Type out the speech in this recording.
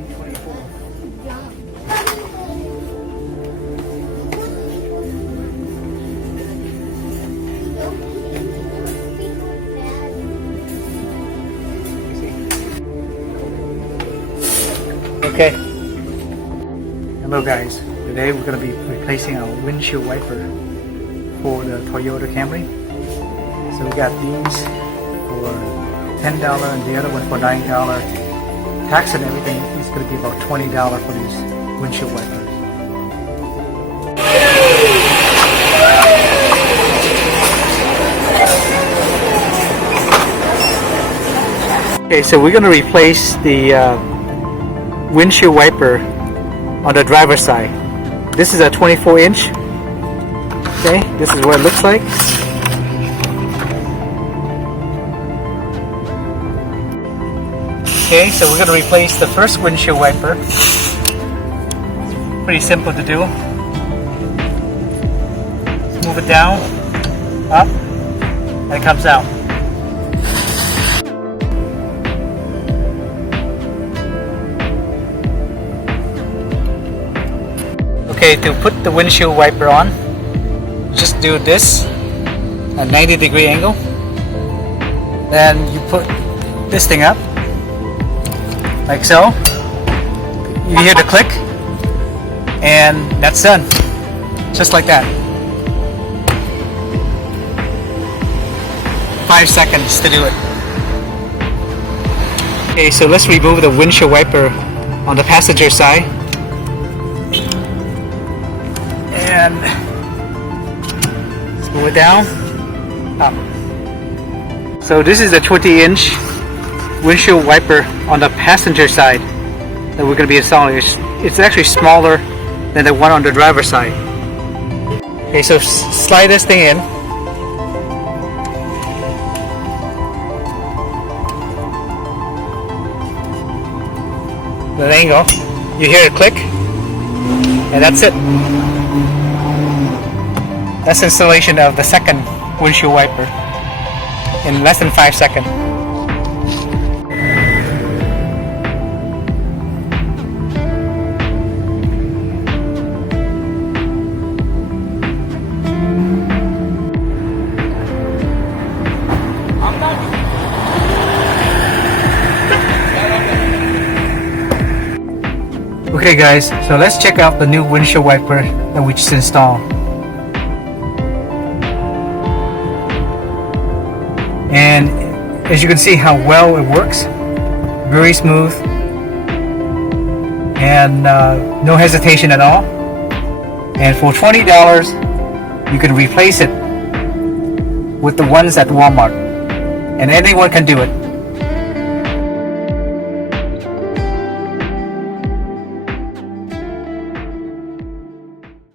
Okay. Hello guys. Today we're going to be replacing our windshield wiper for the Toyota Camry. So we got these for $10 and the other one for $9. Tax and everything is going to be about $20 for these windshield wipers. Okay, so we're going to replace the windshield wiper on the driver's side. This is a 24-inch. Okay, this is what it looks like. Okay, so we're going to replace the first windshield wiper. Pretty simple to do. Move it down, up, and it comes out. Okay, to put the windshield wiper on, just do this, a 90-degree angle. Then you put this thing up, like so. You hear the click, and that's done. Just like that. 5 seconds to do it. Okay, so let's remove the windshield wiper on the passenger side. And let's move it down, up. So this is a 20-inch windshield wiper on the passenger side that we're going to be installing. It's actually smaller than the one on the driver's side. Okay, so slide this thing in. The angle, you hear it click, and that's it. That's installation of the second windshield wiper in less than 5 seconds. Okay guys, so let's check out the new windshield wiper that we just installed. And as you can see how well it works, very smooth and no hesitation at all. And for $20 you can replace it with the ones at Walmart, and anyone can do it.